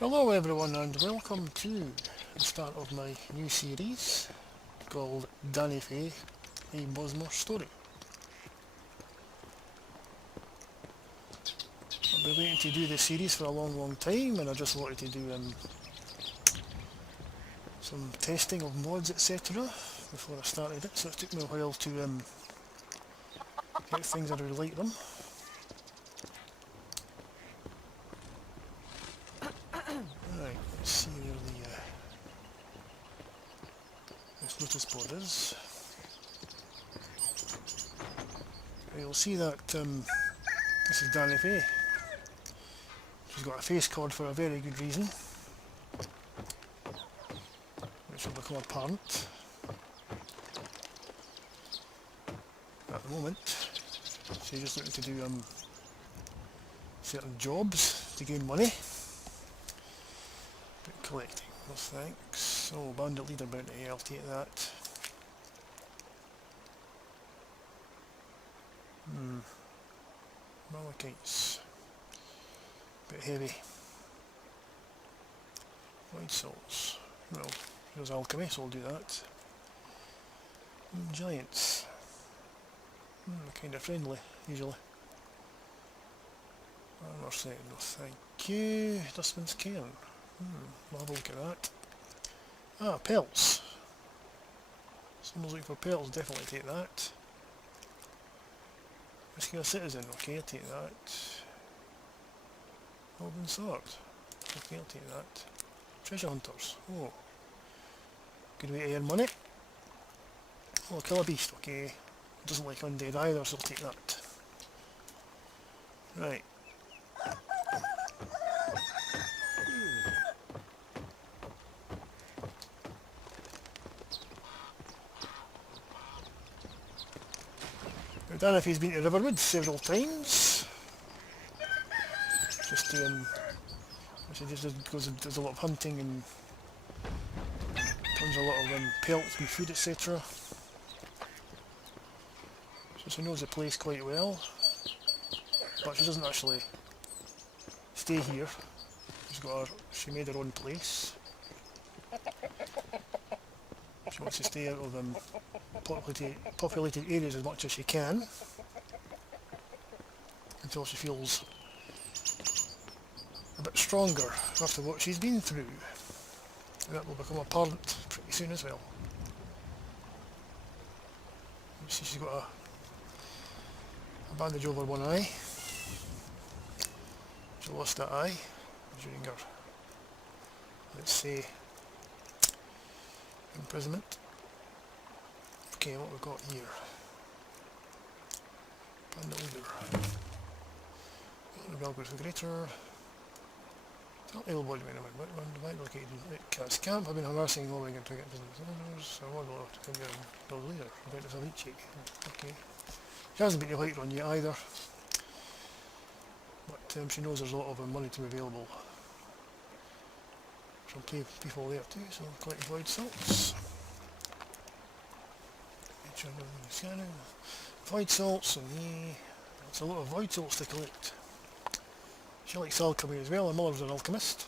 Hello everyone and welcome to the start of my new series called Danifae, a Bosmer story. I've been waiting to do this series for a long time and I just wanted to do some testing of mods etc. before I started it, so it took me a while to get things that I really like them. Right, let's see where this notice board is. You'll see that this is Danifae. She's got a face card for a very good reason, which will become apparent. At the moment, she's just looking to do certain jobs to gain money. But collecting, no thanks. Oh, bandit leader bounty, I'll take that. Malachites. Bit heavy. White salts. Well, there's alchemy, so I'll do that. Giants. Kind of friendly, usually. Armor set, no thank you. Dustman's cairn. I'll have a look at that. Ah, pelts. Someone's looking for pelts, definitely take that. Rescue a citizen, okay, I'll take that. Golden sword, okay, I'll take that. Treasure hunters, oh. Good way to earn money. Oh, kill a beast, okay. Doesn't like undead either, so I'll take that. Right. Danifae's been to Riverwood several times. Just to, she just goes and does a lot of hunting and turns a lot of pelts and food, etc. So she knows the place quite well, but she doesn't actually stay here. She made her own place. She wants to stay out of populated areas as much as she can until she feels a bit stronger after what she's been through. And that will become apparent pretty soon as well. You see she's got a bandage over one eye. She lost that eye during her, let's say, imprisonment. Okay, what we've got here. Bandit leader. Belgrade the Greater. Not able body man, located in Cat's camp. I've been harassing Lowing and target business owners. I want to come down build leader. About this Alici. Okay. She hasn't been to Whiterun yet either. But she knows there's a lot of money to be available from people there too, so collecting void salts. Void salts and it's a lot of void salts to collect. She likes alchemy as well, her mother's an alchemist.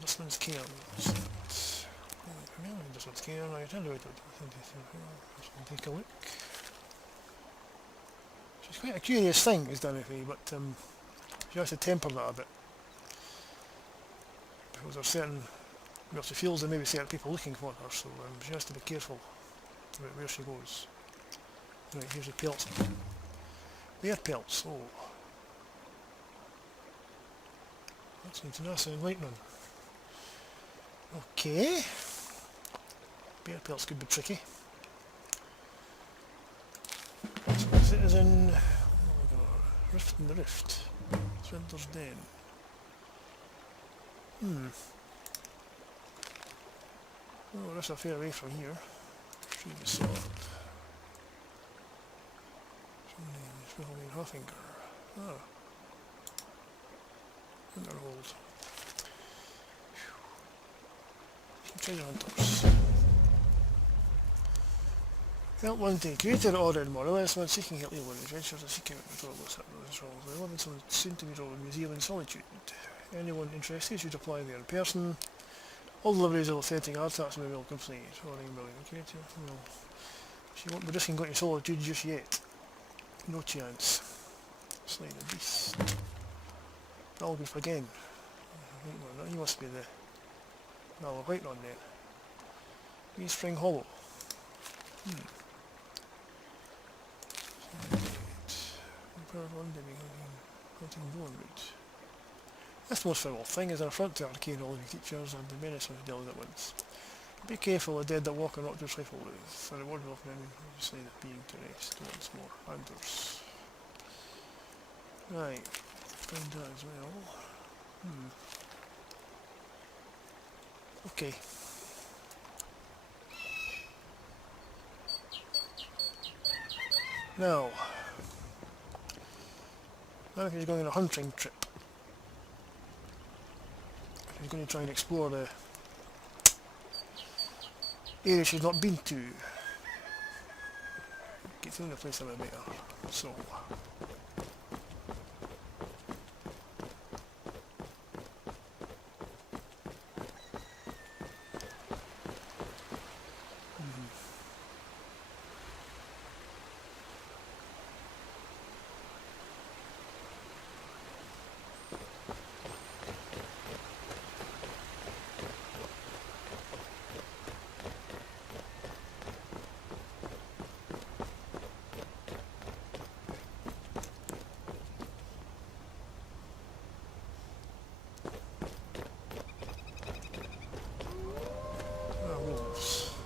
Dustman's cairn. Dustman's cairn, I tell you what, take a look. She's quite a curious thing, is Danifae, but she has to temper that a bit. Because there's certain, well, she feels there may be certain people looking for her, so she has to be careful about where she goes. Right, here's the pelts. Bear pelts, oh. That's international enlightenment. Okay. Bear pelts could be tricky. So citizen, oh my god, Rift in the Rift. Swindler's Den. Oh, that's a fair way from here. Tree the sword. Hoffinger. Ah. Underhold. Some treasure hunters. Well, one day, creator ordered more or less one seeking help alien adventures are seeking out the troubles that was wrong. They live in some soon to be rolled New Zealand solitude. Anyone interested should apply there in person. All deliveries of authentic artifacts may well complete. Ordering a million creator. Well, she won't be risking going to solitude just yet. No chance. Slay the beast. Algriff again. Right, he must be the White Run then. Green Spring Hollow. Hunting Bone Route. This most foul thing is an affront to arcane all living creatures and the menace of dealing at once. Be careful of dead that walk are not just rifle with. A reward will often slay the being to rest once more. Anders. Right. Find that as well. Okay. Now, he's going on a hunting trip. He's going to try and explore the area she's not been to. Get through the place a bit better. So.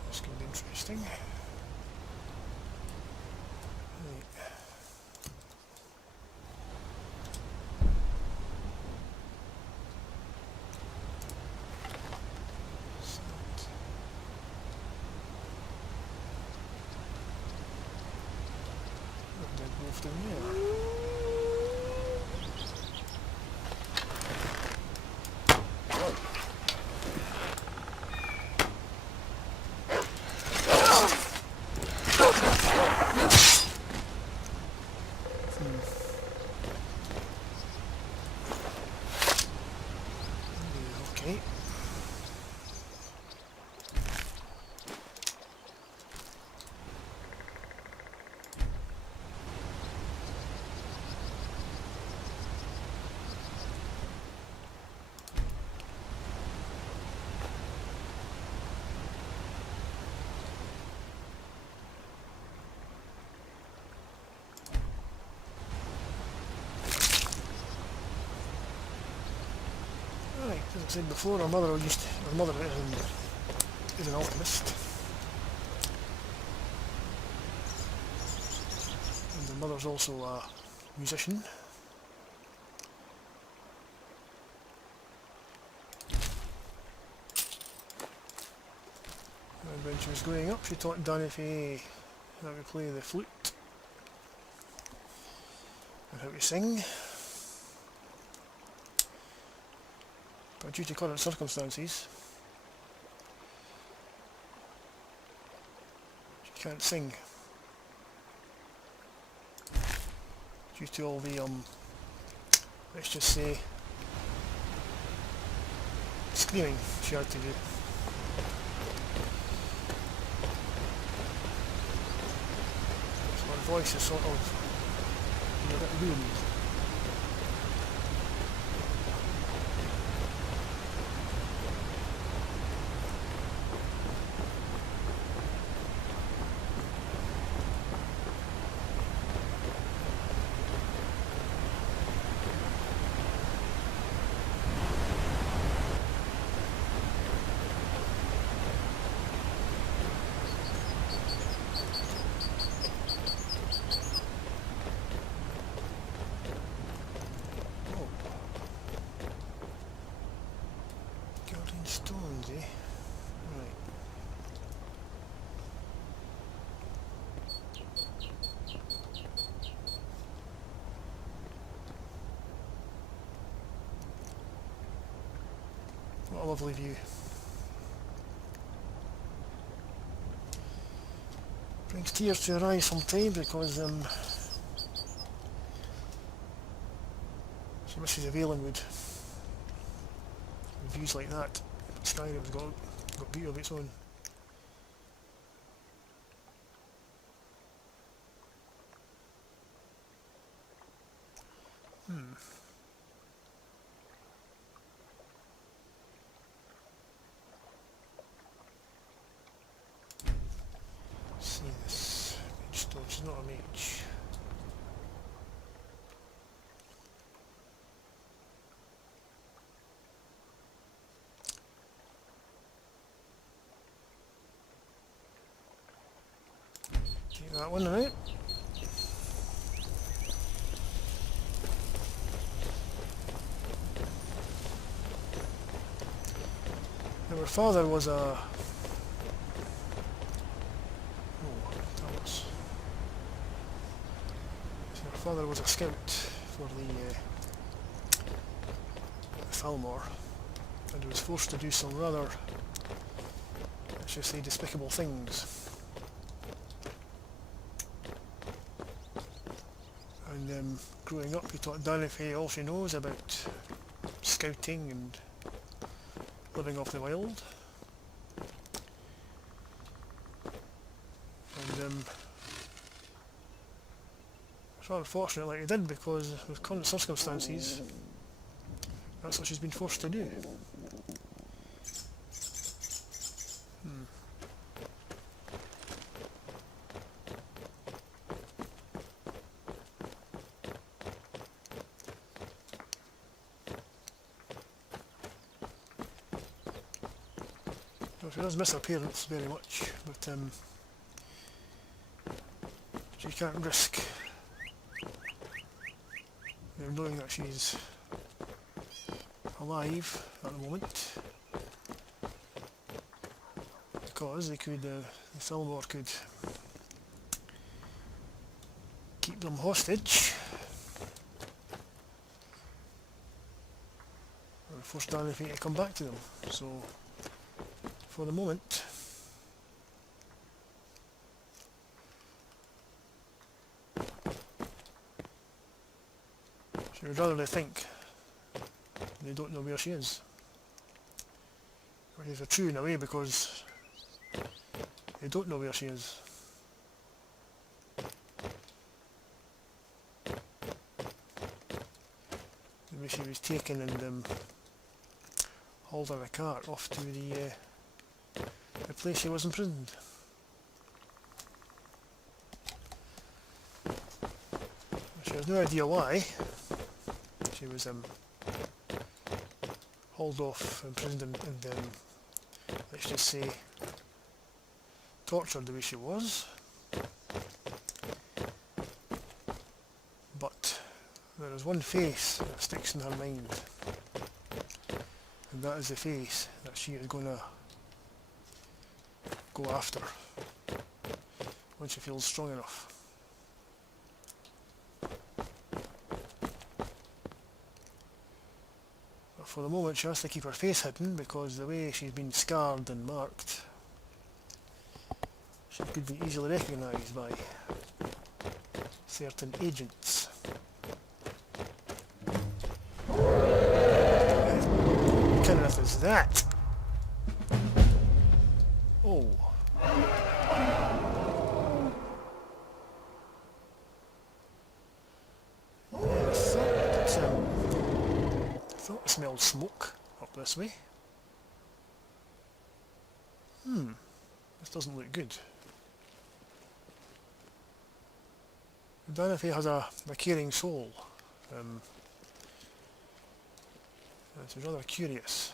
This can be interesting. Dead wolf down there. Okay. Right, as I said before, our mother is an alchemist. And her mother's also a musician. And when she was growing up, she taught Danifae how to play the flute and how to sing. But due to current circumstances, she can't sing. Due to all the, let's just say, screaming she had to do. So her voice is sort of a bit ruined. Stones, eh? Right. What a lovely view. Brings tears to her eyes sometimes because she misses a Valenwood. Views like that. Skyrim's got beauty of its own. See this mage stone, she's not a mage. Take that one out. Now her father was a... Oh, tell us. So her father was a scout for the Falmor, and was forced to do some rather, let's just say, despicable things. And growing up, he taught Danifae all she knows about scouting and living off the wild. And it's rather unfortunate like he did, because with current circumstances that's what she's been forced to do. Well, she does miss her parents very much, but she can't risk knowing that she's alive at the moment, because they could, the Falmor could keep them hostage and force Danifae to come back to them. So for the moment, she would rather they think they don't know where she is. Which is true in a way, because they don't know where she is. Maybe she was taken and hauled on a cart off to the place she was imprisoned. She has no idea why. She was hauled off, imprisoned, and let's just say tortured the way she was. But there is one face that sticks in her mind, and that is the face that she is going to go after when she feels strong enough. But for the moment she has to keep her face hidden, because the way she's been scarred and marked, she could be easily recognised by certain agents. What kind of earth is that? Oh. I thought I smelled smoke up this way. This doesn't look good. Danifae has a caring soul. She's rather curious.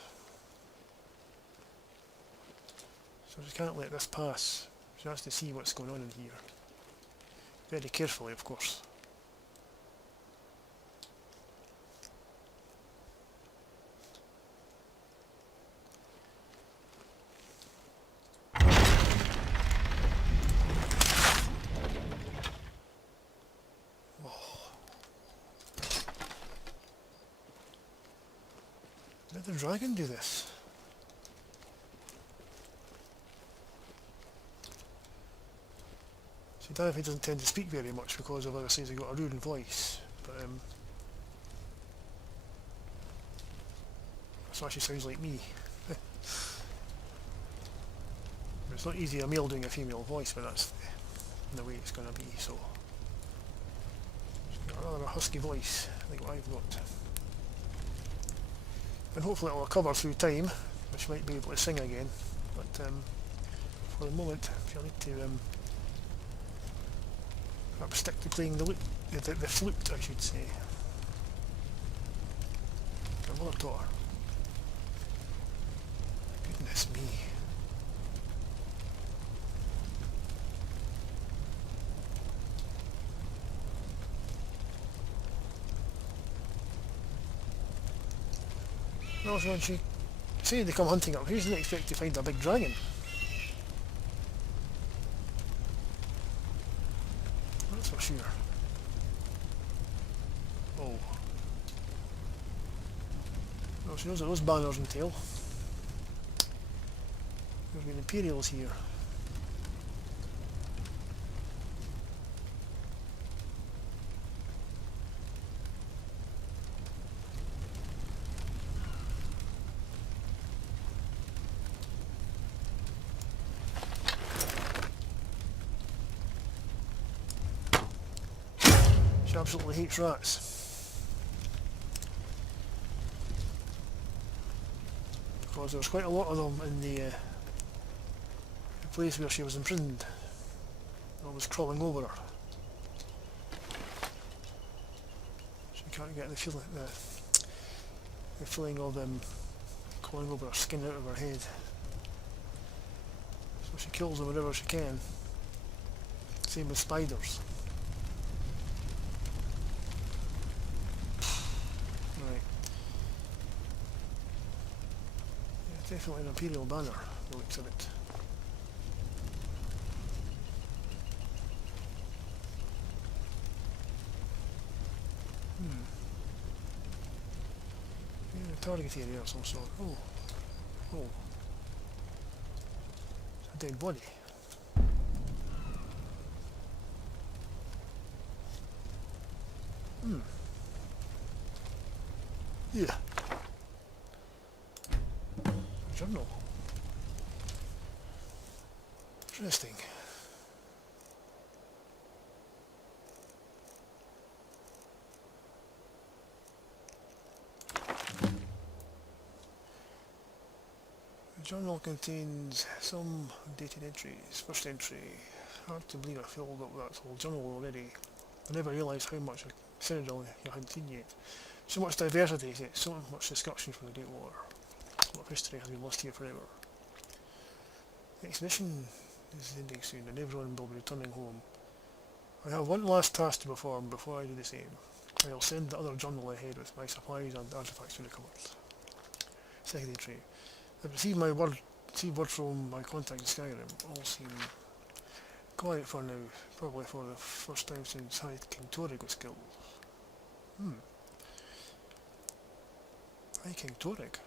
So she can't let this pass. She has to see what's going on in here. Very carefully, of course. Let the dragon do this. See, Danifae doesn't tend to speak very much because of, like I say, he's got a rude voice, but so actually sounds like me. It's not easy a male doing a female voice, but that's the way it's going to be, so. She's got a rather husky voice, like what I've got. And hopefully it will recover through time, which might be able to sing again, but for the moment, I need to perhaps stick to playing the flute, I should say. Another daughter. Goodness me. Also, when she said they come hunting up here, she didn't expect to find a big dragon. That's for sure. Oh. Well, she knows what those banners entail. There's been Imperials here. She absolutely hates rats. Because there was quite a lot of them in the place where she was imprisoned. I was crawling over her. She can't get the feeling of them crawling over her skin out of her head. So she kills them wherever she can. Same with spiders. Right. Yeah, definitely an Imperial banner, the looks of it. Target area of some sort. Oh. Oh. It's a dead body. Yeah. Journal. Interesting. The journal contains some dated entries. First entry. Hard to believe I filled up that whole journal already. I never realised how much Citadel you hadn't seen yet. So much diversity, so much discussion from the Great War. A lot of history has been lost here forever. The expedition is ending soon and everyone will be returning home. I have one last task to perform before I do the same. I will send the other journal ahead with my supplies and artifacts recovered. Second entry. I've received word from my contact in Skyrim. All seem quiet for now, probably for the first time since High King Torrig was killed. High King Torrig?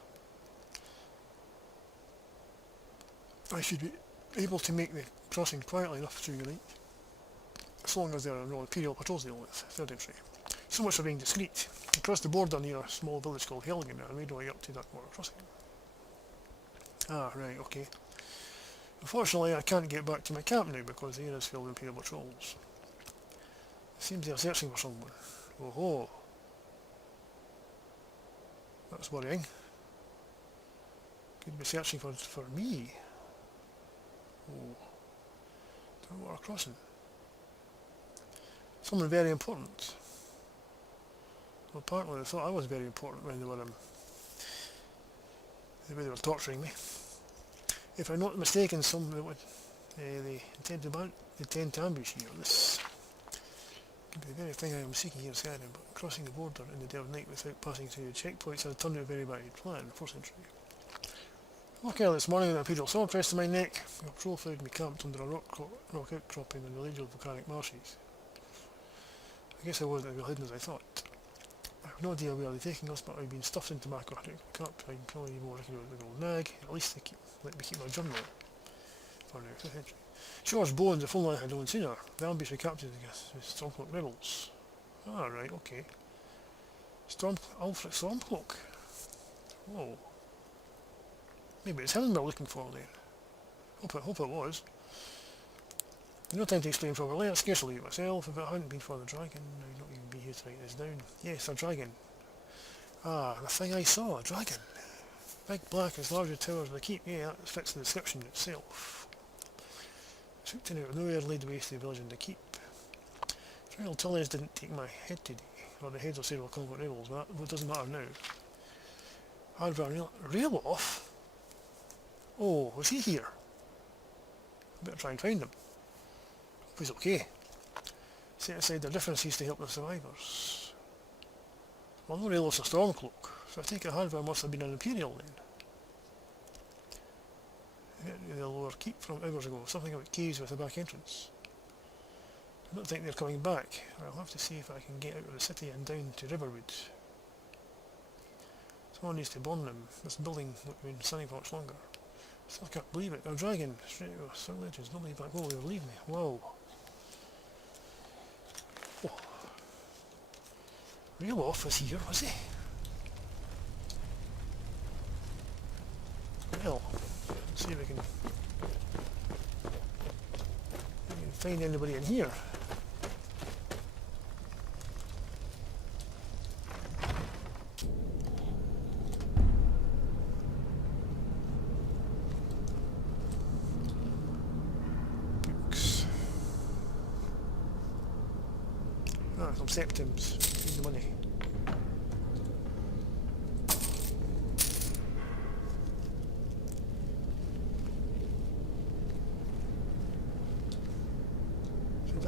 I should be able to make the crossing quietly enough during the night, as long as there are no Imperial patrols dealing with. Third entry. So much for being discreet. I crossed the border near a small village called Helgen and I made my way up to that border crossing. Ah, right, okay. Unfortunately, I can't get back to my camp now because the area is filled with Imperial patrols. It seems they are searching for someone. Oh ho! That's worrying. Could be searching for me. Oh. Don't want a crossing. Someone very important. Well, apparently they thought I was very important when they were the way they were torturing me. If I'm not mistaken, they intend to ambush you. This could be the very thing I am seeking here in Skyrim, but crossing the border in the dead of night without passing through checkpoints has turned out a very bad plan. Fourth entry. Okay, this morning an Imperial sword pressed to my neck. A patrol found me camped under a rock outcropping in the ledge of volcanic marshes. I guess I wasn't as well hidden as I thought. I have no idea where they're taking us, but I've been stuffed into my camp. I'm probably more looking at the old nag. At least they let me keep my journal. If for now. 5th entry. Shore's bones, if only I had known sooner. The ambush recaptured the Stormcloak rebels. Ah, right, okay. Alfred Stormcloak. Whoa. Maybe it's him we're looking for then. Hope it was. No time to explain properly. I'd scarcely leave it myself. If it hadn't been for the dragon, I'd not even be here to write this down. Yes, a dragon. Ah, the thing I saw, a dragon. Big, black, as large as towers of the keep. Yeah, that fits the description itself. Swooped in out of nowhere, laid waste to the village and the keep. Trial Tullius didn't take my head today, or the heads of several convent rebels, but that doesn't matter now. Hardware rail off? Oh, was he here? Better try and find him. Hope he's okay. Set aside their differences to help the survivors. Well, no rail off's a Stormcloak, so I take it Hardware must have been an Imperial then. The lower keep from hours ago, something about caves with a back entrance. I don't think they're coming back. I'll have to see if I can get out of the city and down to Riverwood. Someone needs to burn them. This building would have been standing for much longer. I still can't believe it. A dragon! Straight over Sir Legends. Nobody back home will believe me. Whoa. Oh. Real off was here, was he? Well, let's see if we can find anybody in here. Books. Ah, some septims. Need the money.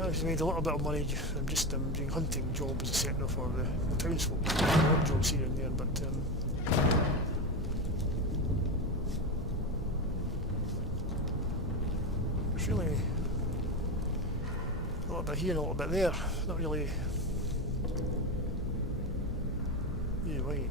I've made a little bit of money. I'm just doing hunting jobs, etc. for the townsfolk. Work jobs here and there, but it's really a little bit here and a little bit there. Not really. Yeah, right.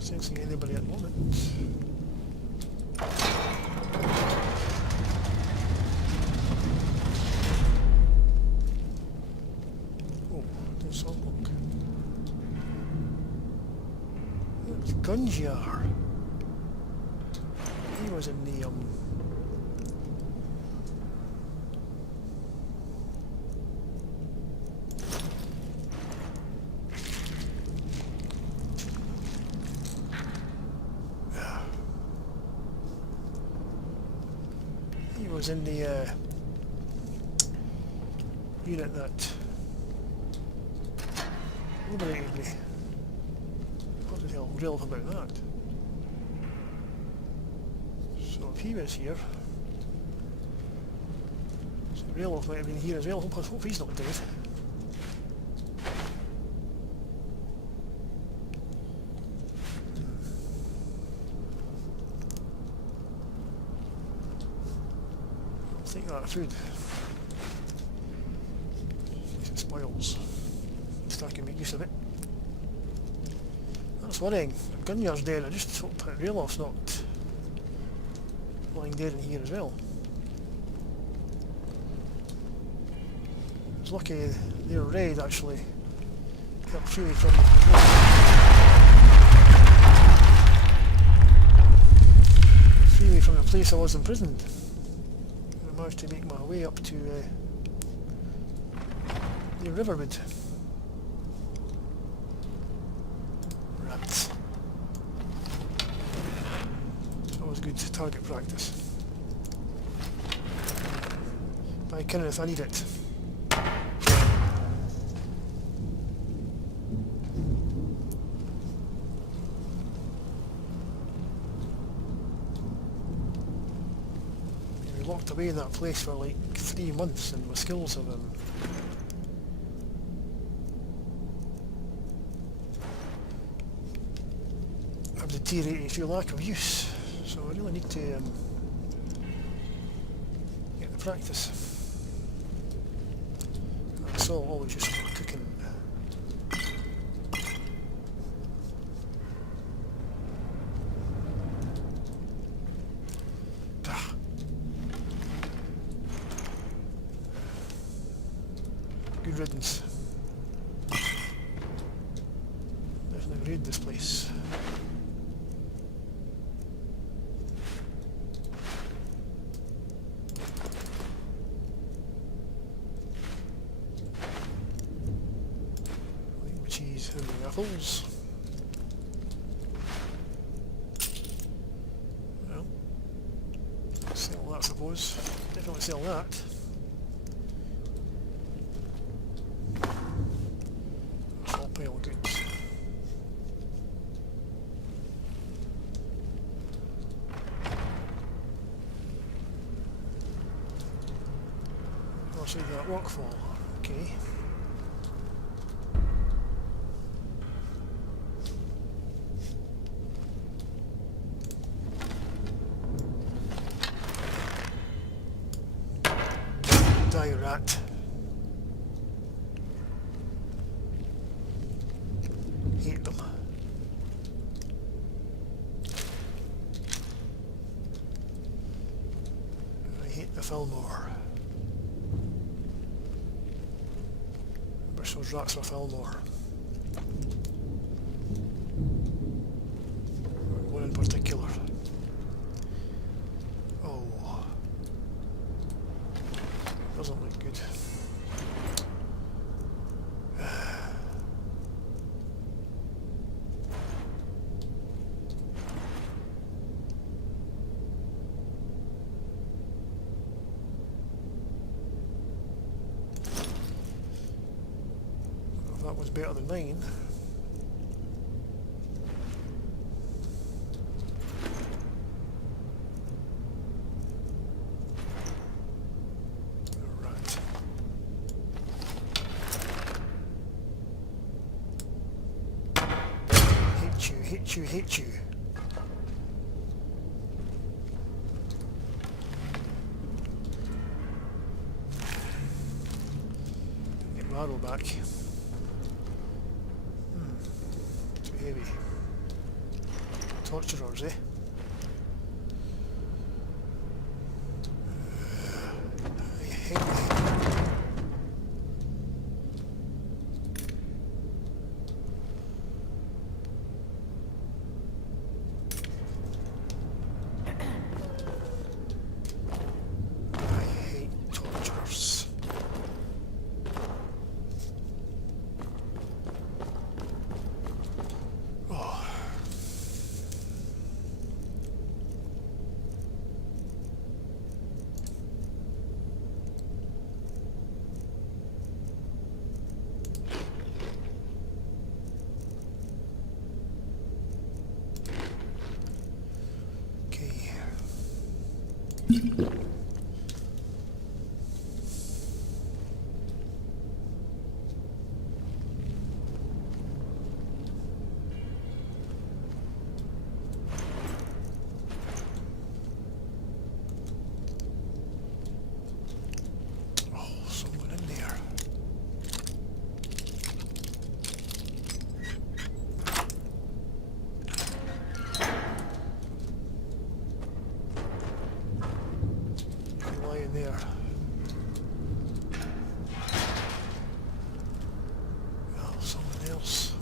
Sensing anybody at the moment. Oh, there's Sunlock. There's Gunjar. He was in the was in the unit that liberated me. What the hell real about that? So if he was here, so Railwolf might have been here as well. Hope he's not dead. Take that food. If it spoils, at least I can make use of it. That's worrying. Gunyar's dead. I just hope that Railwolf's not lying dead in here as well. It's lucky their raid actually helped free me from the place I was imprisoned. I managed to make my way up to the Riverwood. Rats. It's always good target practice. By Kenneth, I need it. locked away in that place for like 3 months and my skills have deteriorated through lack of use. So I really need to get the practice. That's all always useful for cooking. Good riddance. Definitely raid this place. Cheese and the apples. Well, sell that I suppose. Definitely sell that. Pile of goods. I'll see that rockfall. Okay. Die, rat. Hate them. I hate the Fillmore. Bristol's rats for Fillmore. One in particular. Oh. Doesn't look good. That was better than mine. Right. Hate you, hate you, hate you. Get my arrow back. Heavy. Torturers, eh? I hate them. I hate torturers. There. Oh, someone else.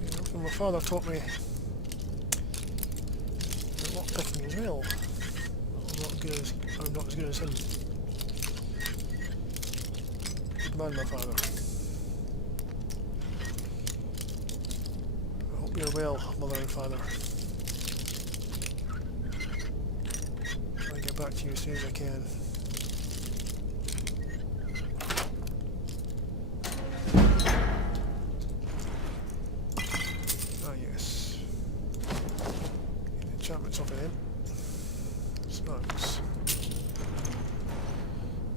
You know, my father taught me lockpicking as well. I'm not as good as him. Good man, my father. You're well, mother and father. I'll get back to you as soon as I can. enchantments off of them. Smugs.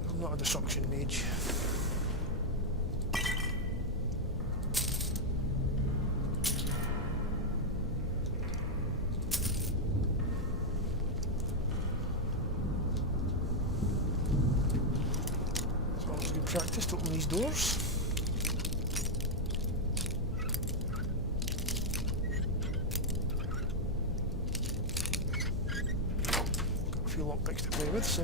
I'm not a destruction mage. So it's good practice to open these doors. Lockpicks to play with, so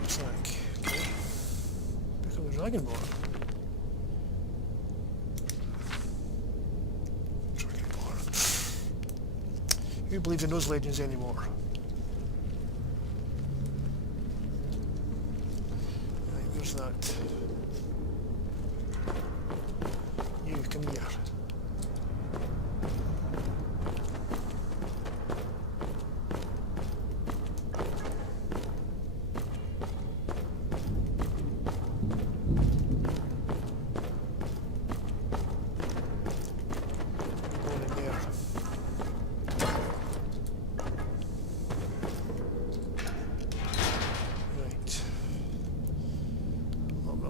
looks like okay. Become a dragonborn. Dragonborn. Who believes in those legends anymore? Right, where's that? You come here.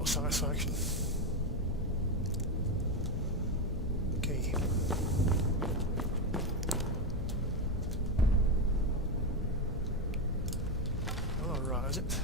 Satisfaction. Okay. Oh, right, is it?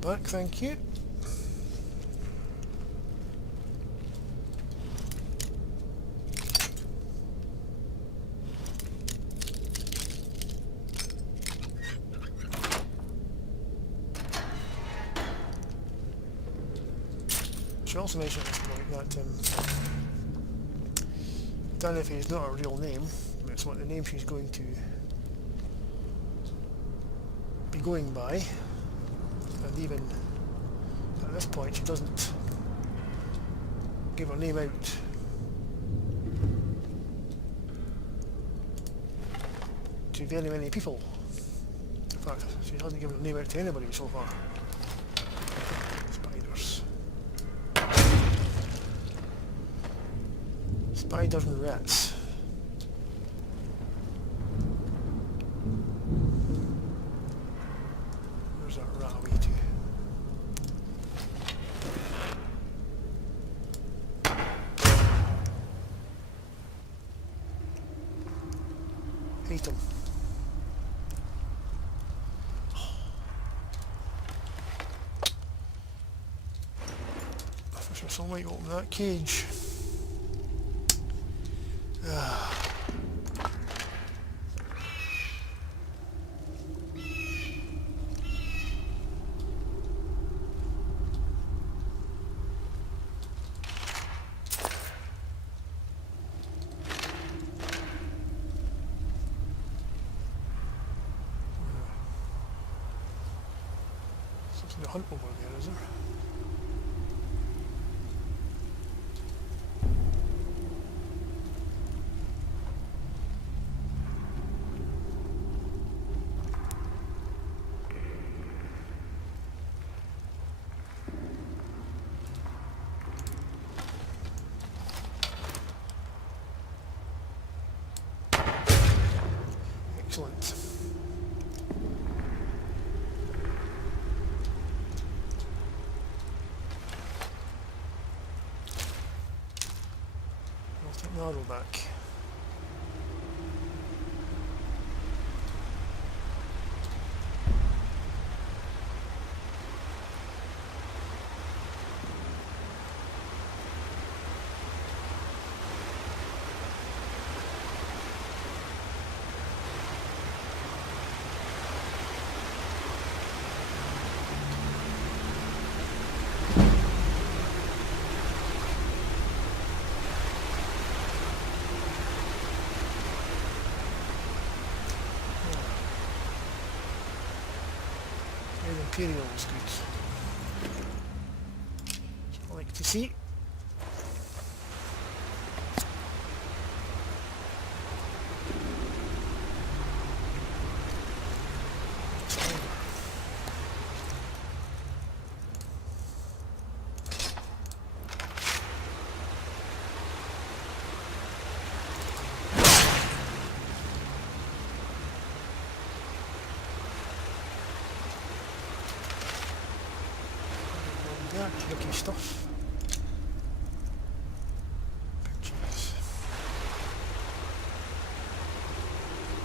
Back, thank you. Should also mention at this point that Danifae is not a real name, but it's what the name she's going to be going by. And even at this point she doesn't give her name out to very many people. In fact, she hasn't given her name out to anybody so far. Spiders. Spiders and rats. Where's that rat away to? Hate him. I wish I might open that cage. Something to hunt over there, is there? Excellent. I'll take the arrow back. Red Imperial is good. I like to see. Yeah, tricky stuff. Pictures.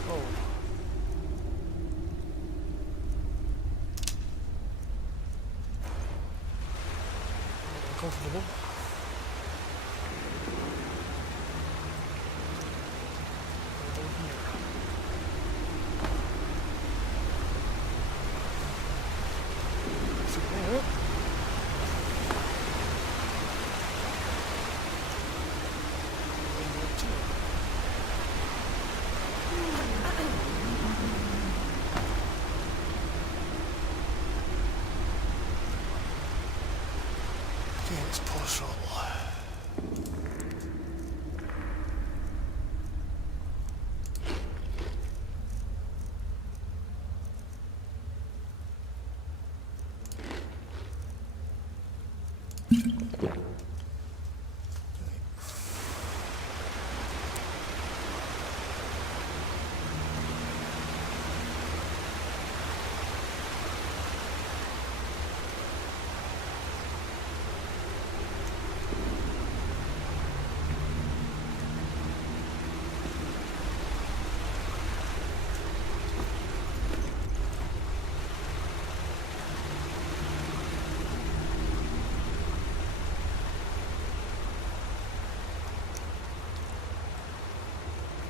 Oh. Uncomfortable. Down here. Through there. Okay, let's pause throttle.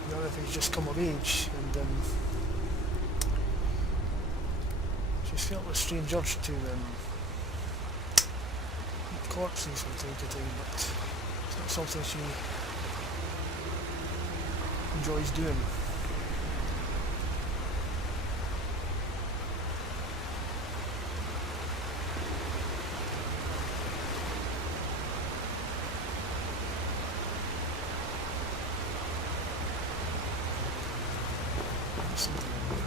Danifae's just come of age, and she's felt a strange urge to eat corpses from time to time, but it's not something she enjoys doing. Something in there.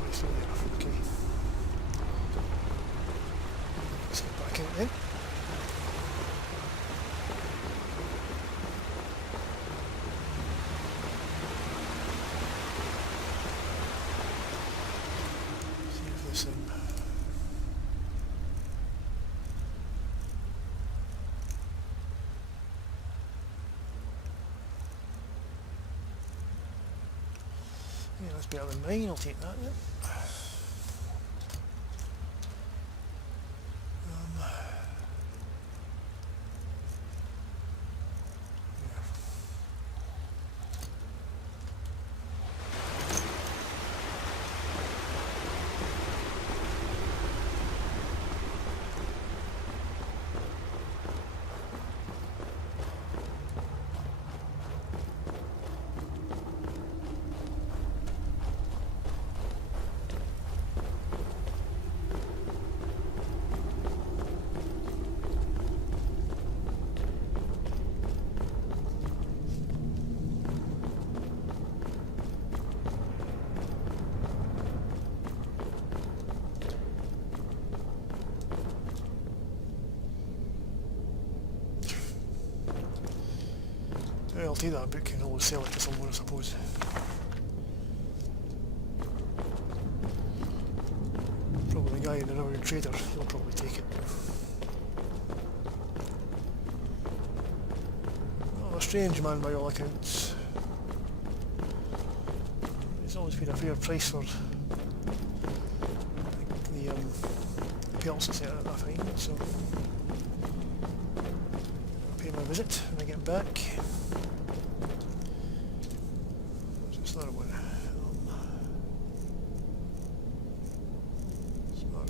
Right through there, okay. Let's get back out then. See if this yeah, that's better than mine, I'll take that then. Yeah, I'll take that book and always sell it to someone, I suppose. Probably the guy in the River Trader, he'll probably take it. Well, a strange man by all accounts. He's always paid a fair price for the pelts that's there, I find, so I'll pay my visit when I get back. It's not a one. It's not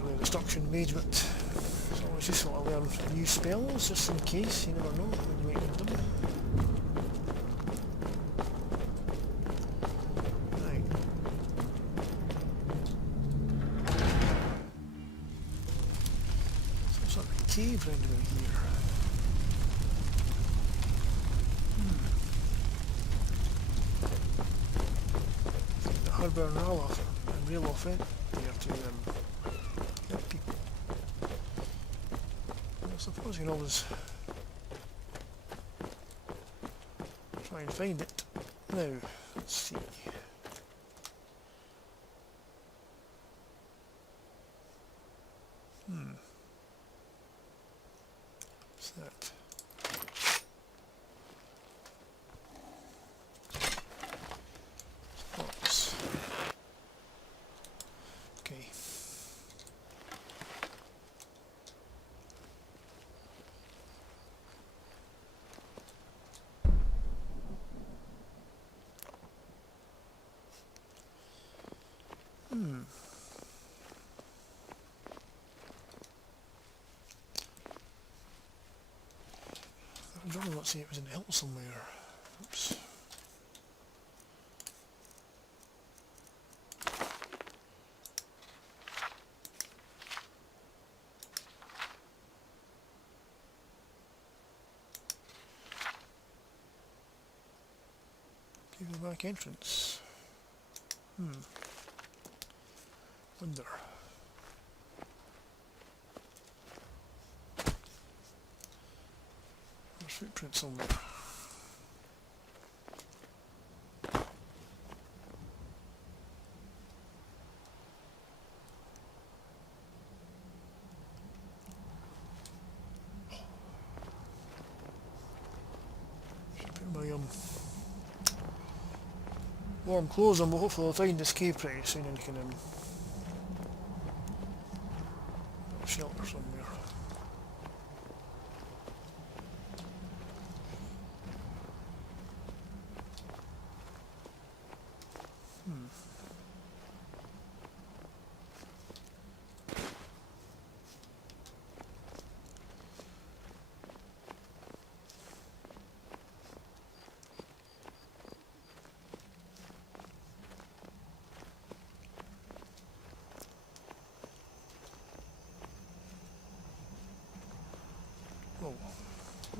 really a destruction mage, but it's always was just sort of learn new spells, just in case, you never know when you might need them. Right. Some sort of cave round about here. The harbour and rail off it there to help people. I suppose you can always try and find it. Now, let's see. What's that? Box. Okay. I'm trying to not see it was in the hill somewhere. Oops. Give the back entrance. Wonder. There's footprints on there. Should put my warm clothes on, but hopefully I'll find this cave pretty soon and can shelter somewhere.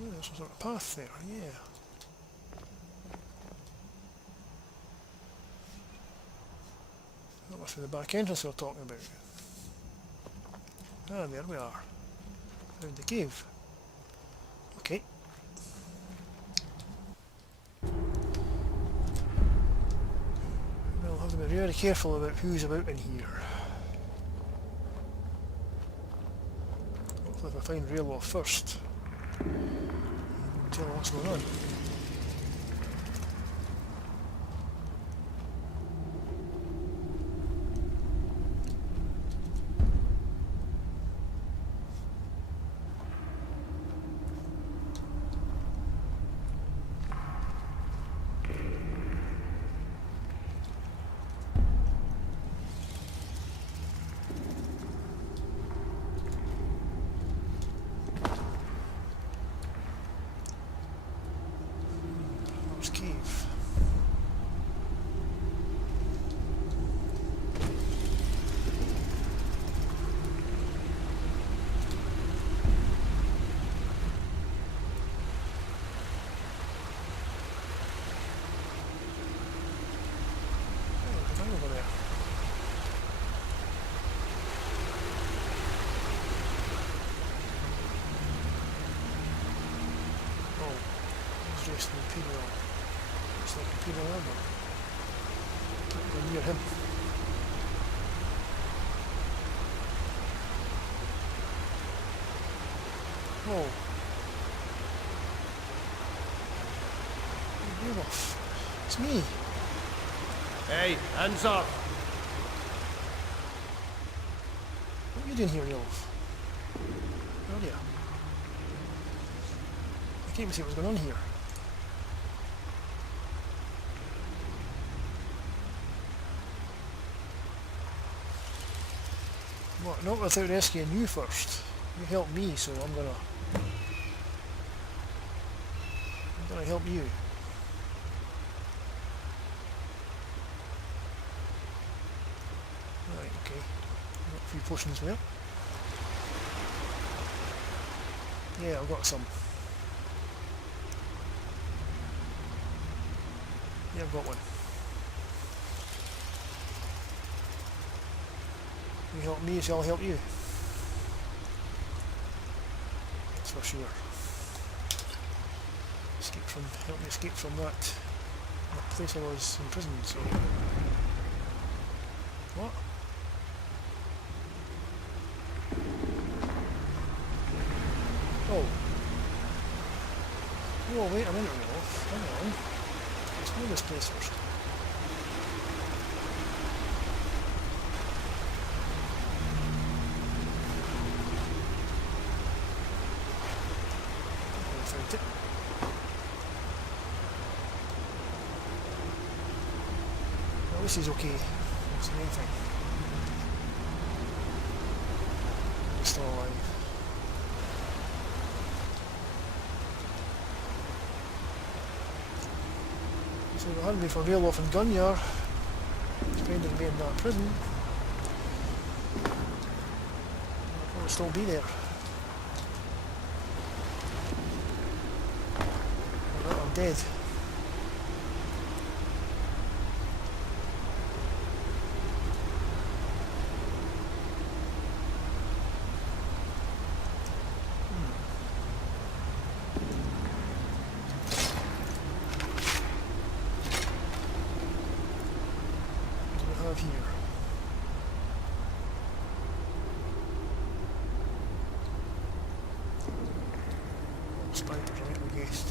Oh, there's some sort of path there, yeah. That must be the back entrance we were talking about. Ah, there we are. Found the cave. Okay. We'll have to be very careful about who's about in here. Hopefully if I find Railwell first, tell what's going on. Cave. Oh, over there. Oh, he's dressed in Imperial. It's like Imperial armor. Can't go near him. Oh. You're off. It's me. Hey, hands up! What are you doing here, Rolf? Where are you? I can't even see what's going on here. What, not without rescuing you first? You help me, so I'm gonna help you. Right, okay. Got a few potions there. Yeah, I've got some. Yeah, I've got one. You help me, so I'll help you. That's for sure. Help me escape from that place I was imprisoned, so... What? Oh. Oh, wait a minute, Rolf. Hang on. Let's know this place first. I found it. Well, this is okay. That's the main thing. It's still alive. So if it hadn't been for Railwolf and Gunyar finding me in that prison, I'd probably still be there. Or that I'm dead. Here. Oh, spiders, right, we guessed.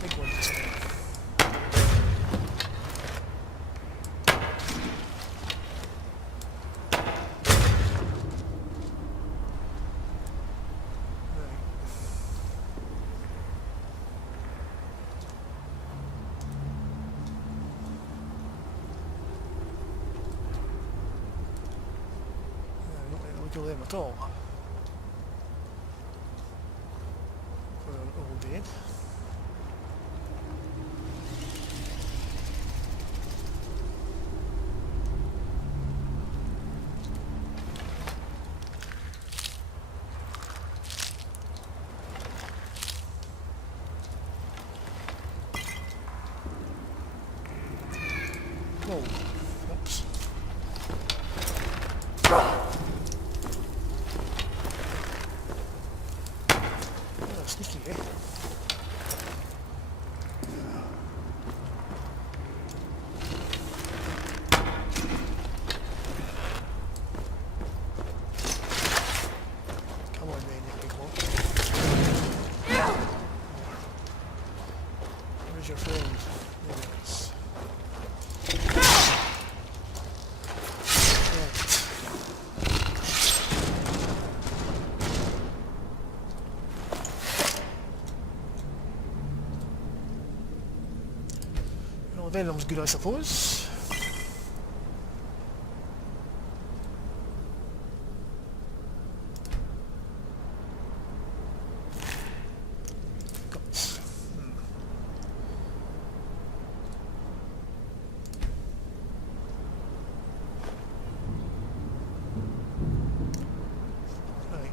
Big one this time. Kill them at all. We're all dead. Oh, whoops. Sneaky, eh? Come on then, you big one. Where's your friend? There it is. Venom's good, I suppose. Guts. Right.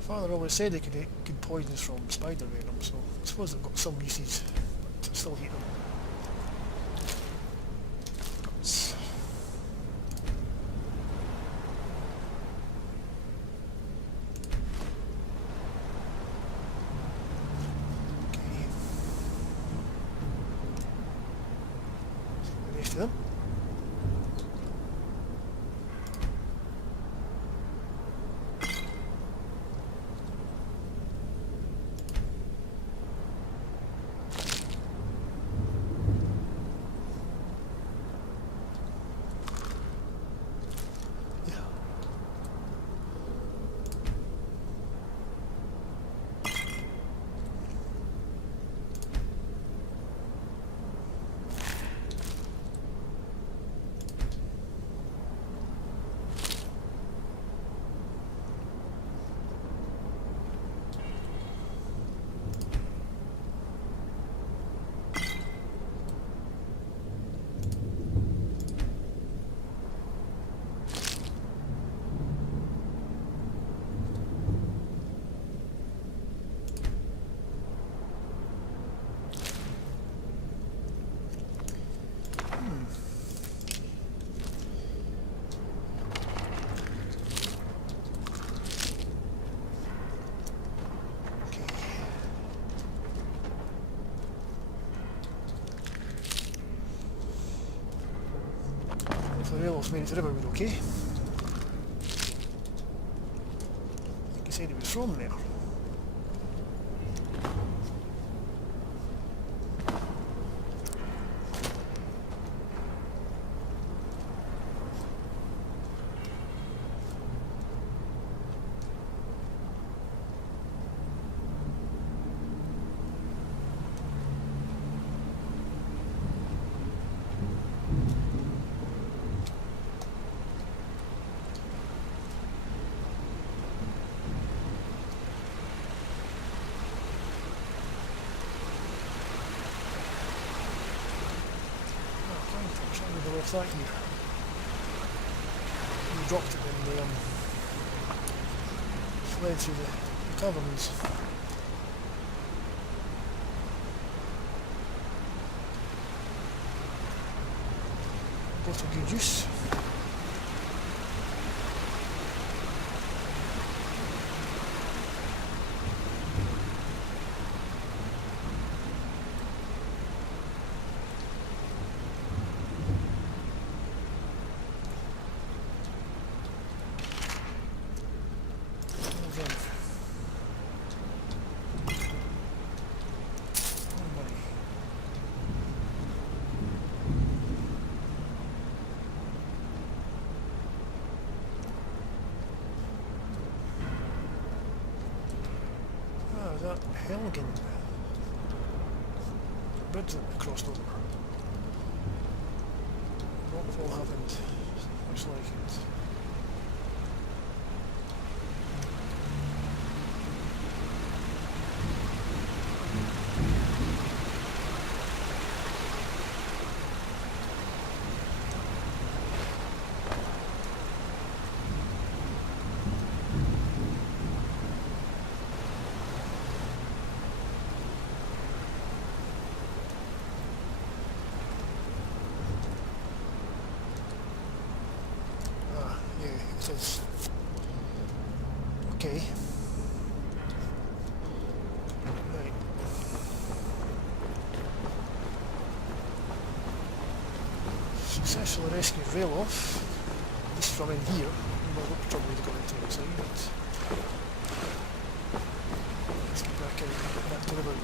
Father always said they could get good poisons from spider venom, so I suppose they've got some uses, but I still hate them. Guts. Okay. The rest of them. almost made it to Riverwood, okay? I think he said he was from there. Left that here. We dropped it and they fled through the caverns. Bottle of good juice. That Helgen bridge that we crossed over. Rockfall happened. Looks like it. Says, okay. Right. Successfully rescued Lowell. This is from in here. We'll probably go into inside, but let's get back to the boat.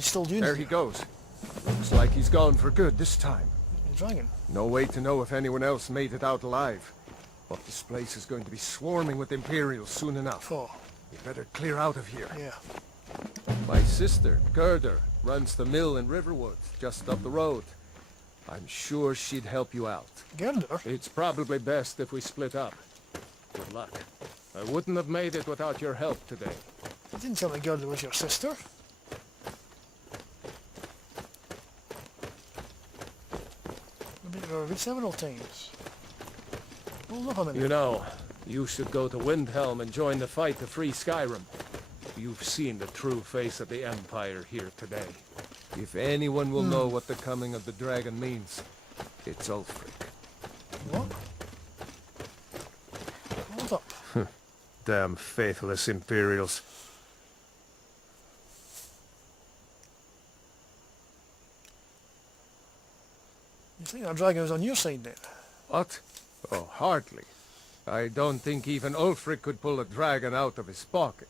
Still doing there he goes. Looks like he's gone for good this time. Dragon. No way to know if anyone else made it out alive. But this place is going to be swarming with Imperials soon enough. Oh. We better clear out of here. Yeah. My sister, Gerda, runs the mill in Riverwood, just up the road. I'm sure she'd help you out. Gerda? It's probably best if we split up. Good luck. I wouldn't have made it without your help today. You didn't tell me Gerda was your sister. Several times. Well, look on you know, you should go to Windhelm and join the fight to free Skyrim. You've seen the true face of the Empire here today. If anyone will know what the coming of the dragon means, it's Ulfric. What? Hold up. Damn faithless Imperials. You think that dragon was on your side then? What? Oh, hardly. I don't think even Ulfric could pull a dragon out of his pocket.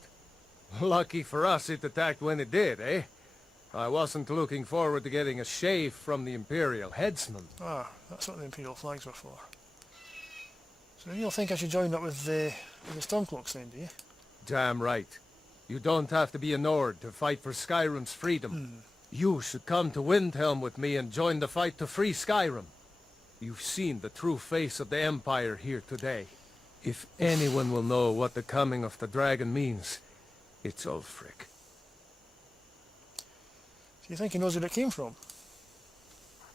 Lucky for us it attacked when it did, eh? I wasn't looking forward to getting a shave from the Imperial headsman. Ah, that's what the Imperial flags were for. So you don't think I should join up with the Stormcloaks then, do you? Damn right. You don't have to be a Nord to fight for Skyrim's freedom. You should come to Windhelm with me and join the fight to free Skyrim. You've seen the true face of the Empire here today. If anyone will know what the coming of the dragon means, it's Ulfric. Do you think he knows where it came from?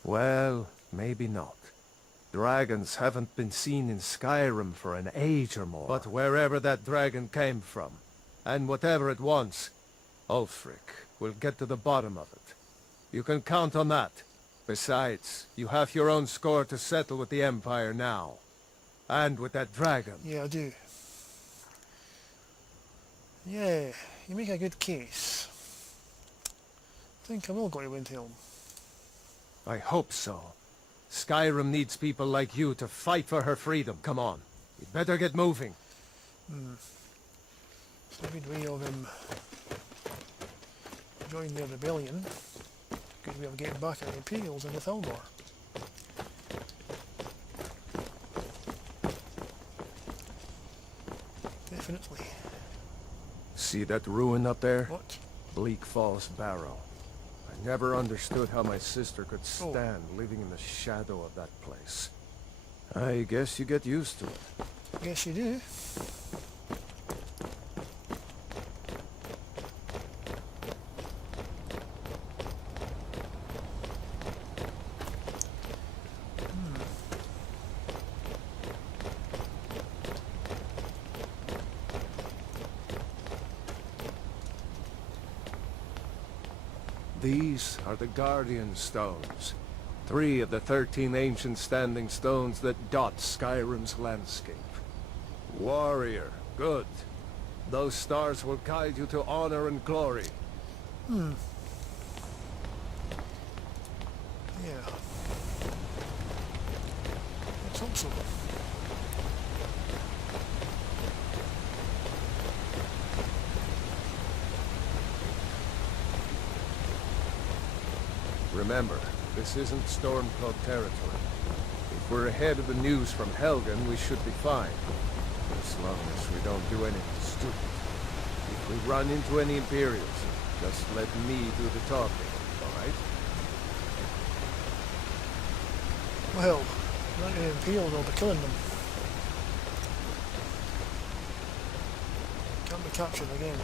Well, maybe not. Dragons haven't been seen in Skyrim for an age or more. But wherever that dragon came from, and whatever it wants, Ulfric will get to the bottom of it. You can count on that. Besides, you have your own score to settle with the Empire now. And with that dragon. Yeah, I do. Yeah, you make a good case. I think I will go to Windhelm. I hope so. Skyrim needs people like you to fight for her freedom. Come on, you'd better get moving. So a good way of joining their rebellion. Good way of getting back at the Imperials in the Thalmor. Definitely. See that ruin up there? What? Bleak Falls Barrow. I never understood how my sister could stand living in the shadow of that place. I guess you get used to it. Yes, you do. These are the Guardian Stones. 3 of the 13 ancient standing stones that dot Skyrim's landscape. Warrior, good. Those stars will guide you to honor and glory. Yeah. Let's hope so. Remember, this isn't Stormcloak territory. If we're ahead of the news from Helgen, we should be fine. As long as we don't do anything stupid. If we run into any Imperials, just let me do the talking, alright? Well, not the Imperials, I'll be killing them. Can't be captured again.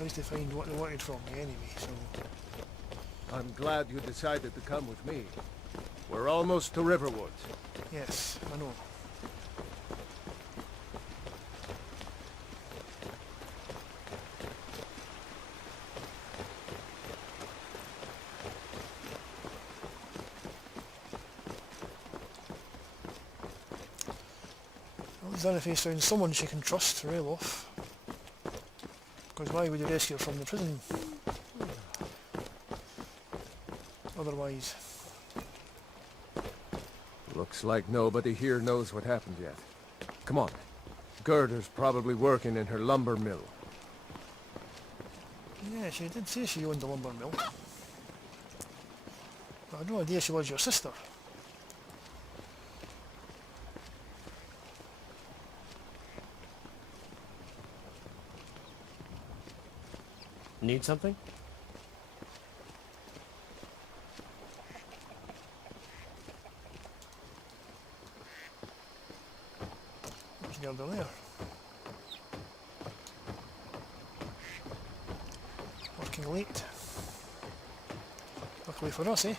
I used to find what they wanted from me anyway, so... I'm glad you decided to come with me. We're almost to Riverwood. Yes, I know. Well, Danifae sounds someone she can trust, rail off. Because why would you rescue her from the prison? Otherwise. Looks like nobody here knows what happened yet. Come on. Gerda's probably working in her lumber mill. Yeah, she did say she owned the lumber mill. But I had no idea she was your sister. Need something? There's Gerda there. Working late. Luckily for us, eh?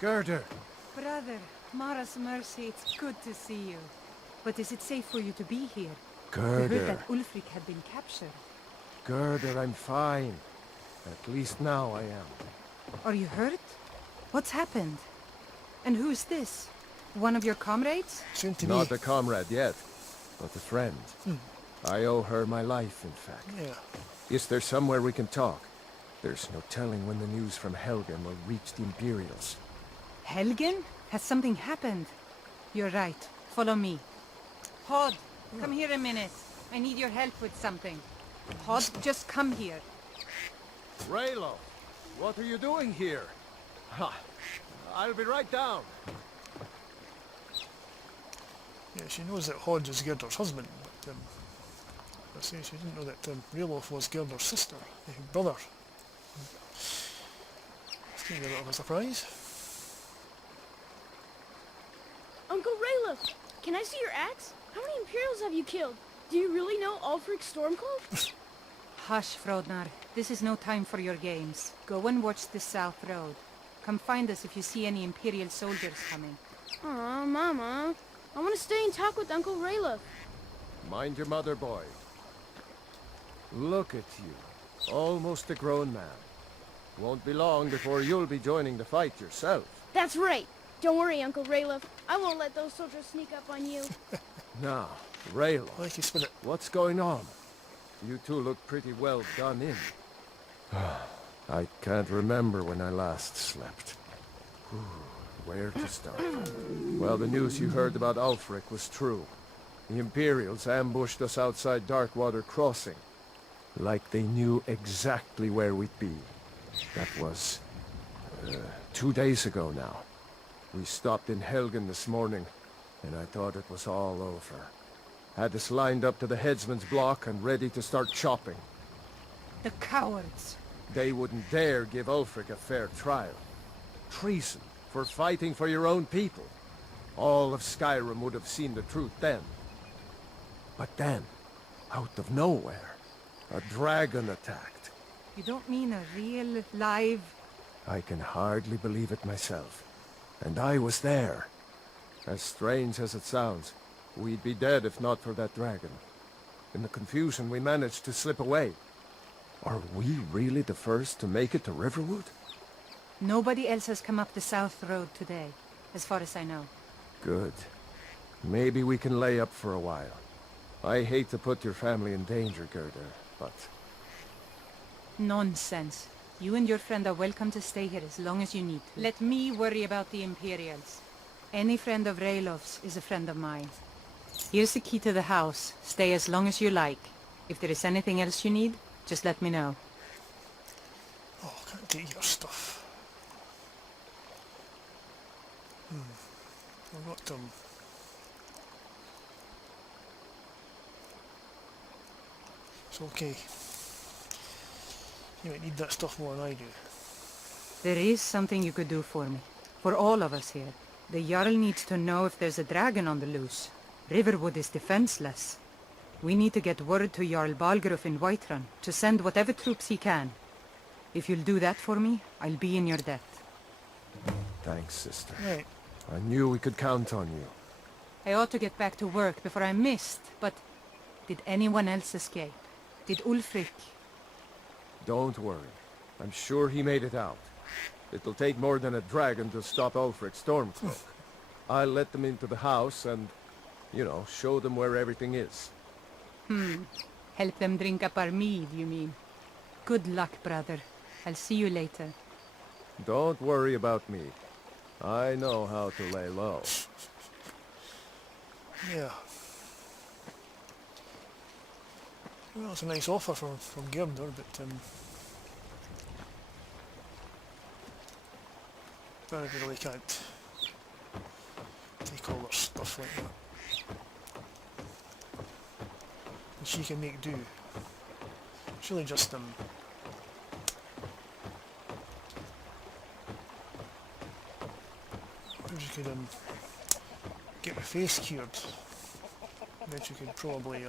Gerda! Brother, Mara's mercy, it's good to see you. But is it safe for you to be here? We heard Gerda! that Ulfric had been captured. Gerda, I'm fine. At least now I am. Are you hurt? What's happened? And who's this? One of your comrades? Soon to Not be. a comrade yet, but a friend. I owe her my life, in fact. Yeah. Is there somewhere we can talk? There's no telling when the news from Helgen will reach the Imperials. Helgen? Has something happened? You're right. Follow me. Hod, come here a minute. I need your help with something. Hod, just come here. Raylo, what are you doing here? Ha! I'll be right down. Yeah, she knows that Hodge is Gerder's husband, but I say she didn't know that Ralof was Gerder's sister, brother. It's going to be a bit of a surprise. Uncle Raylo, can I see your axe? How many Imperials have you killed? Do you really know Ulfric's Stormcloak? Hush, Frodnar. This is no time for your games. Go and watch the South Road. Come find us if you see any Imperial soldiers coming. Aw, Mama. I want to stay and talk with Uncle Raylo. Mind your mother, boy. Look at you. Almost a grown man. Won't be long before you'll be joining the fight yourself. That's right. Don't worry, Uncle Raylo. I won't let those soldiers sneak up on you. Now, Raylo, I like his spirit. what's going on? You two look pretty well done in. I can't remember when I last slept. Where to start? Well, the news you heard about Ulfric was true. The Imperials ambushed us outside Darkwater Crossing. Like they knew exactly where we'd be. That was 2 days ago now. We stopped in Helgen this morning, and I thought it was all over. Had us lined up to the headsman's block and ready to start chopping. The cowards! They wouldn't dare give Ulfric a fair trial. Treason for fighting for your own people. All of Skyrim would have seen the truth then. But then, out of nowhere, a dragon attacked. You don't mean a real, live... I can hardly believe it myself. And I was there. As strange as it sounds, we'd be dead if not for that dragon. In the confusion, we managed to slip away. Are we really the first to make it to Riverwood? Nobody else has come up the South Road today, as far as I know. Good. Maybe we can lay up for a while. I hate to put your family in danger, Gerda, but... Nonsense. You and your friend are welcome to stay here as long as you need to. Let me worry about the Imperials. Any friend of Raylof's is a friend of mine. Here's the key to the house. Stay as long as you like. If there is anything else you need, just let me know. Oh, I can't take your stuff. I've got It's okay. You might need that stuff more than I do. There is something you could do for me. For all of us here. The Jarl needs to know if there's a dragon on the loose. Riverwood is defenseless. We need to get word to Jarl Balgruuf in Whiterun to send whatever troops he can. If you'll do that for me, I'll be in your debt. Thanks, sister. Right. I knew we could count on you. I ought to get back to work before I missed, but... Did anyone else escape? Did Ulfric? Don't worry. I'm sure he made it out. It'll take more than a dragon to stop Ulfric's Stormcloak. I'll let them into the house and, you know, show them where everything is. Help them drink up our mead, you mean? Good luck, brother. I'll see you later. Don't worry about me. I know how to lay low. Yeah. Well, it's a nice offer from Gerder, but I really can't take all their stuff like that. And she can make do. It's really just if she could get my face cured, then she could probably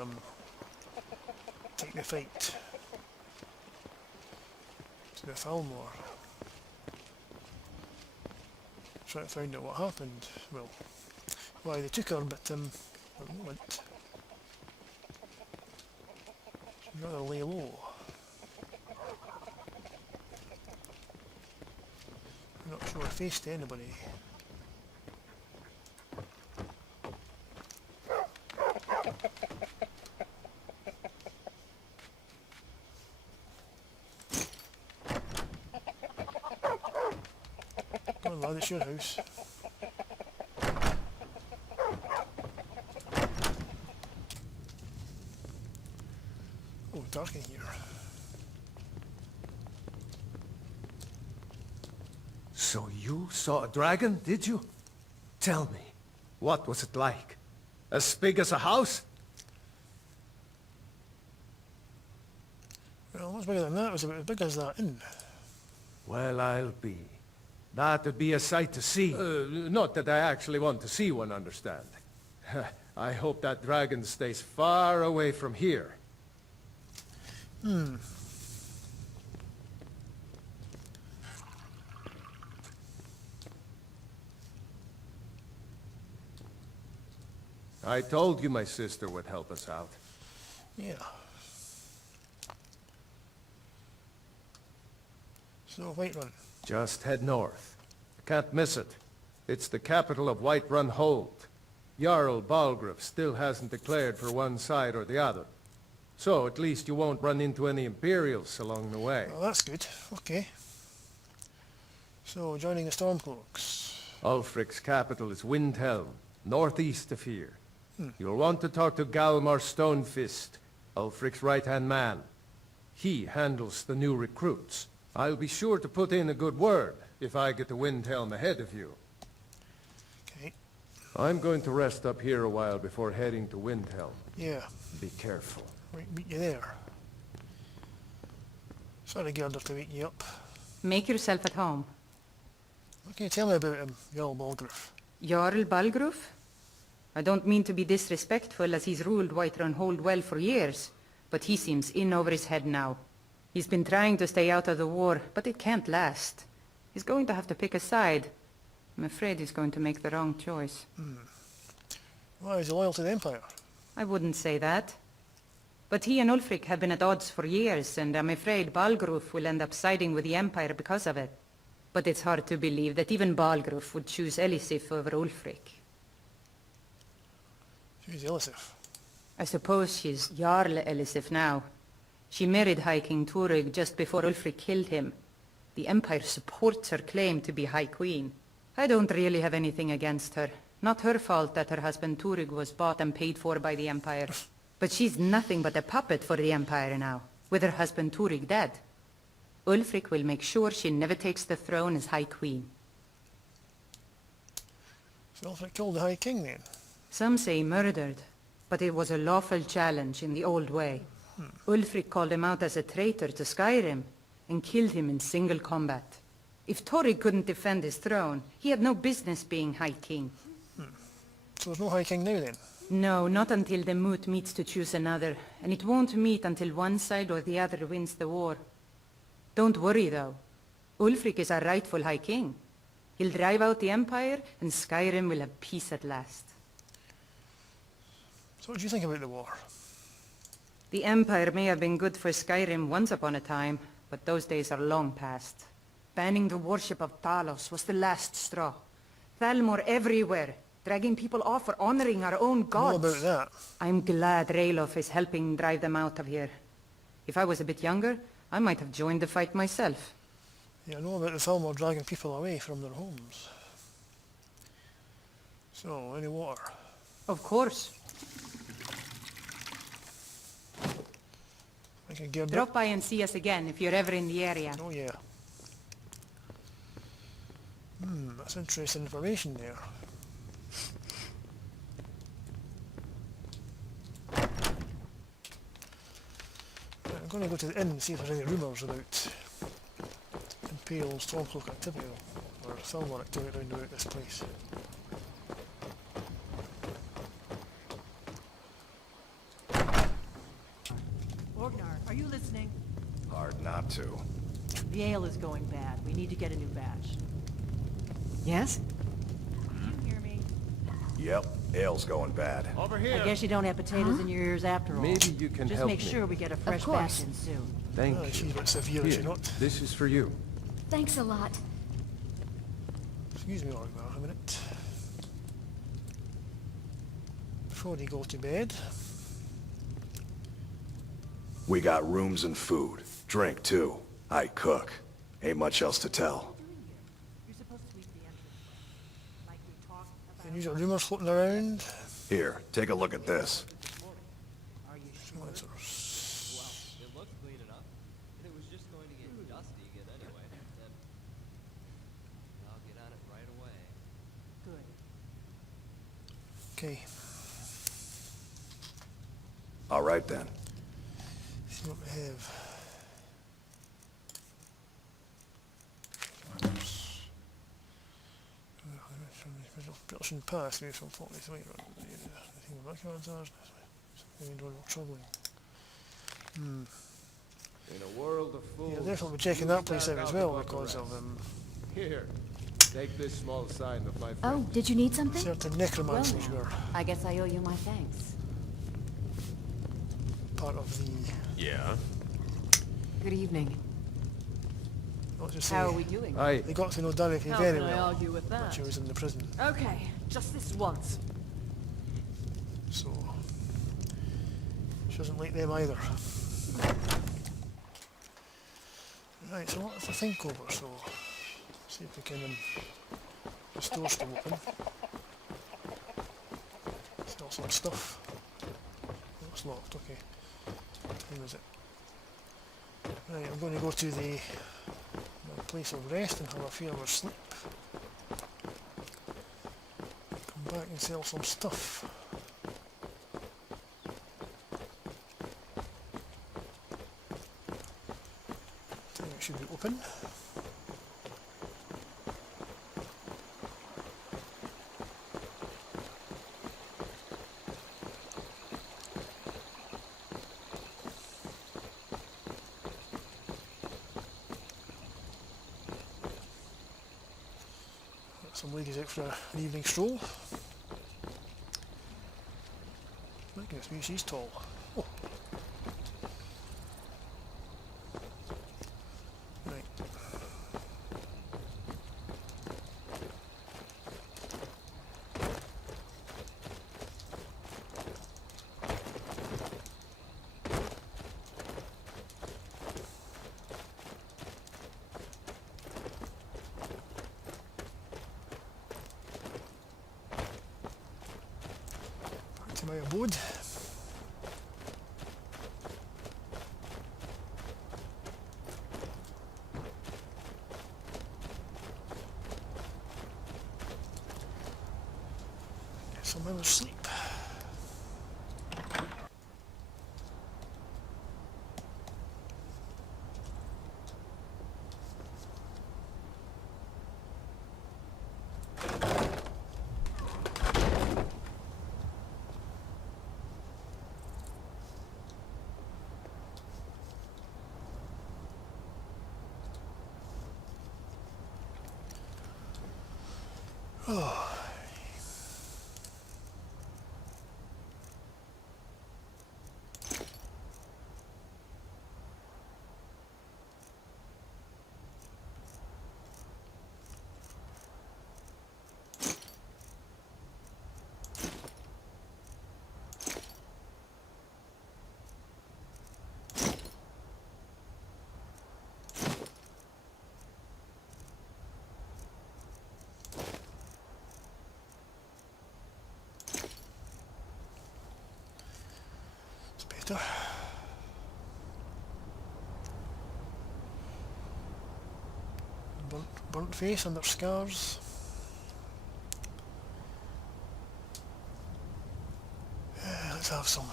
take the fight to the Falmor. Try to find out what happened. Well, why they took her, but at the moment she'd rather lay low. I'm not sure her face to anybody. Come on, lad, it's your house. Oh, dark in here. So you saw a dragon, did you? Tell me, what was it like? As big as a house? Well, much bigger than that. It was about as big as that inn. Well, I'll be. That'd be a sight to see. Not that I actually want to see one, understand. I hope that dragon stays far away from here. I told you my sister would help us out. Yeah. So, Whiterun. Just head north. Can't miss it. It's the capital of Whiterun Hold. Jarl Balgruuf still hasn't declared for one side or the other. So at least you won't run into any Imperials along the way. Well, that's good. Okay. So, joining the Stormcloaks. Ulfric's capital is Windhelm, northeast of here. You'll want to talk to Galmar Stonefist, Ulfric's right-hand man. He handles the new recruits. I'll be sure to put in a good word if I get to Windhelm ahead of you. Okay. I'm going to rest up here a while before heading to Windhelm. Yeah. Be careful. Right, meet you there. Sorry, Gerda, to wake you up. Make yourself at home. What can you tell me about him, Jarl Balgruuf? Jarl Balgruuf? I don't mean to be disrespectful, as he's ruled Whiterun Hold well for years, but he seems in over his head now. He's been trying to stay out of the war, but it can't last. He's going to have to pick a side. I'm afraid he's going to make the wrong choice. Why is he loyal to the Empire? I wouldn't say that. But he and Ulfric have been at odds for years, and I'm afraid Balgruuf will end up siding with the Empire because of it. But it's hard to believe that even Balgruuf would choose Elisif over Ulfric. She's Elisif. I suppose she's Jarl Elisif now. She married High King Turig just before Ulfric killed him. The Empire supports her claim to be High Queen. I don't really have anything against her. Not her fault that her husband Turig was bought and paid for by the Empire. But she's nothing but a puppet for the Empire now, with her husband Turig dead. Ulfric will make sure she never takes the throne as High Queen. So Ulfric killed the High King then? Some say murdered, but it was a lawful challenge in the old way. Ulfric called him out as a traitor to Skyrim, and killed him in single combat. If Turig couldn't defend his throne, he had no business being High King. So there's no High King now then? No, not until the moot meets to choose another, and it won't meet until one side or the other wins the war. Don't worry though. Ulfric is our rightful High King. He'll drive out the Empire, and Skyrim will have peace at last. So what do you think about the war? The Empire may have been good for Skyrim once upon a time, but those days are long past. Banning the worship of Talos was the last straw. Thalmor everywhere, dragging people off for honoring our own gods. All about that. I'm glad Ralof is helping drive them out of here. If I was a bit younger, I might have joined the fight myself. Yeah, I know about the Thalmor dragging people away from their homes. So, any water? Of course. I can get Drop by and see us again if you're ever in the area. Oh yeah. That's interesting information there. Right, I'm going to go to the inn and see if there's any rumours about Imperial Stormcloak activity or Thalmor activity around about this place. Orgnar, are you listening? Hard not to. The ale is going bad. We need to get a new batch. Yes? Can you hear me? Yep, ale's going bad. Over I here. guess you don't have potatoes in your ears after all. Maybe you can Just help make me. sure we get a fresh course. batch in soon. Thank She's a you. bit severe, is she Here, not? this is for you. Thanks a lot. Excuse me, Orgnar, a minute. Before you go to bed, We got rooms and food. Drink, too. I cook. Ain't much else to tell. You're supposed to sweep the entranceway. Like we talked about. any rumours floating around? Here, take a look at this. Are you sure? Well, it's- It looks clean enough. It was just going to get dusty again anyway. Okay, All right then. see what we have. British Pass, maybe from 43. I think the records are. Maybe doing troubling. In a world of fools. Yeah, definitely be checking that place out as well because of Here, take this small sign of my Oh, friend. did you need something? certain necromancers Well, were I guess I owe you my thanks. part of the. Yeah. Good evening. What to say? How are we doing? Aye, They got to know Danifae How very can I well argue with when that? she was in the prison, Okay, just this once. so she doesn't like them either. Right, so what if I think over? So see if we can. The store's still open. Sell some stuff. Oh, it's locked. Okay. What time is it? Right, I'm going to go to my place of rest and have a few hours sleep. Come back and sell some stuff. I think it should be open. Some ladies out for an evening stroll. My goodness me, she's tall. Oh. Right. To my abode. Get some hours sleep. Oh. Better. Burnt face under scars. Let's have some.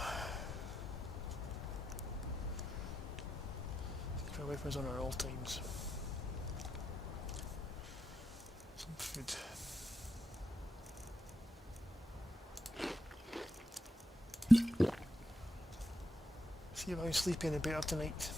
Keep our weapons on at all times. Some food. See if I can sleep any better tonight.